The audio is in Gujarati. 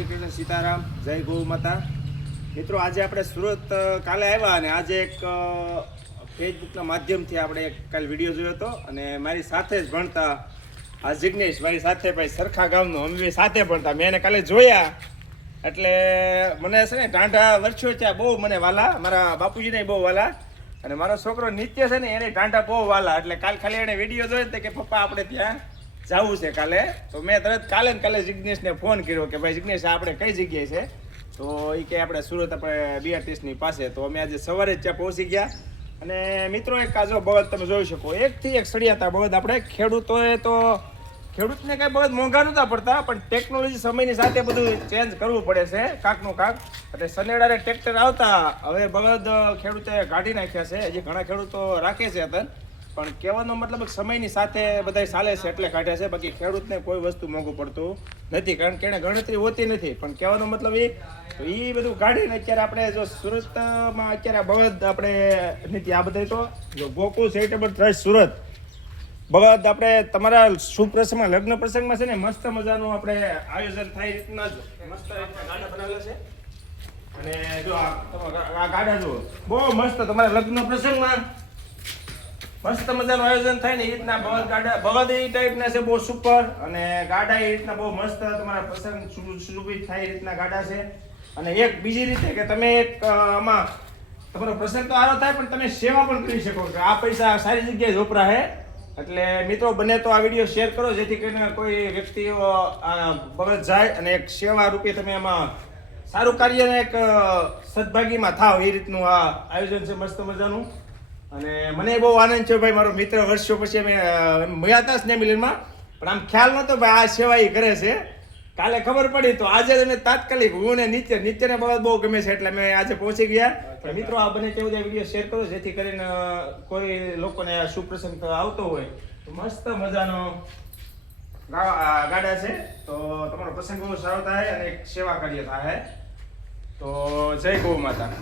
શ્રી કૃષ્ણ, સીતારામ, જય ગૌ માતા. મિત્રો, આજે આપણે સુરત કાલે આવ્યા અને આજે એક ફેસબુકના માધ્યમથી આપણે એક કાલે વિડીયો જોયો હતો અને મારી સાથે જ ભણતા આ જિગ્નેશ મારી સાથે ભાઈ સરખા ગામનો અમે સાથે ભણતા મેં એને કાલે જોયા એટલે મને છે ને ટાંટા વર્ષો ત્યાં બહુ મને વાલા, મારા બાપુજીને બહુ વાલા અને મારો છોકરો નિત્ય છે ને એને ટાંટા બહુ વાલા. એટલે કાલ ખાલી એને વિડીયો જોયો કે પપ્પા આપણે ત્યાં જવું છે કાલે. તો મેં તરત કાલે જિગ્નેશને ફોન કર્યો કે ભાઈ જિગ્નેશ આપણે કઈ જગ્યાએ છે? તો એ કે આપણે સુરત આપણે બીઆરટીએસની પાસે. તો અમે આજે સવારે જ ત્યાં પહોંચી ગયા અને મિત્રો એક કાજો બળદ તમે જોઈ શકો, એકથી એક સળિયાતા બળદ. આપણે ખેડૂતોએ તો ખેડૂતને કાંઈ બળદ મોંઘા નહોતા પડતા પણ ટેકનોલોજી સમયની સાથે બધું ચેન્જ કરવું પડે છે કાંકનું કાંક. એટલે સનેડારે ટ્રેક્ટર આવતા હવે બળદ ખેડૂતે કાઢી નાખ્યા છે. હજી ઘણા ખેડૂતો રાખે છે અત્યારે પણ કહેવાનો મતલબ સમયની સાથે બધા ચાલે છે એટલે કાઢ્યા છે. બાકી ખેડૂતને કોઈ વસ્તુ મોંઘું પડતું નથી કારણ કે એને ગણતરી હોતી નથી. પણ કહેવાનો મતલબ એ બધું કાઢીને અત્યારે આપણે જો સુરતમાં અત્યારે બળદ આપણે નથી આ બધા તો જો ગોકુળ ચેરિટેબલ ટ્રસ્ટ સુરત બળદ આપણે તમારા શુભ પ્રસંગમાં લગ્ન પ્રસંગમાં છે ને મસ્ત મજાનું આપણે આયોજન થાય રીતના જ મસ્ત ગાડા બનાવેલા છે. અને જો આ ગાડા જુઓ બહુ મસ્ત તમારા લગ્ન પ્રસંગમાં મસ્ત મજાનું આયોજન થાય ને એ રીતના બળદ ગાડા બળદ એ ટાઈપના છે બહુ સુપર. અને ગાડા એ રીતના બહુ મસ્ત તમારા પ્રસંગ સુશોભિત થાય એ રીતના ગાડા છે. અને એક બીજી રીતે કે તમે એક આમાં તમારો પ્રસંગ તો સારો થાય પણ તમે સેવા પણ કરી શકો કે આ પૈસા સારી જગ્યાએ જ વપરાય. એટલે મિત્રો બને તો આ વિડીયો શેર કરો જેથી કરીને કોઈ વ્યક્તિઓ બળદ જાય અને એક સેવા રૂપે તમે એમાં સારું કાર્યને એક સદભાગીમાં થાવ એ રીતનું આ આયોજન છે મસ્ત મજાનું. અને મને બહુ આનંદ છે ભાઈ, મારો મિત્ર વર્ષો પછી અમે મળ્યા હતા સ્નેહ મિલનમાં પણ આમ ખ્યાલ નહોતો ભાઈ આ સેવા એ કરે છે. કાલે ખબર પડી તો આજે તમે તાત્કાલિક હું ને નિત્યને બળદ બહુ ગમે છે એટલે અમે આજે પહોંચી ગયા. પણ મિત્રો આ બને તેવું વિડીયો શેર કરો જેથી કરીને કોઈ લોકોને સુપ્રસંગ આવતો હોય તો મસ્ત મજાનો ગાડા છે તો તમારો પ્રસંગ બહુ સારો થાય અને એક સેવા કાર્ય થાય. તો જય ગૌ માતા.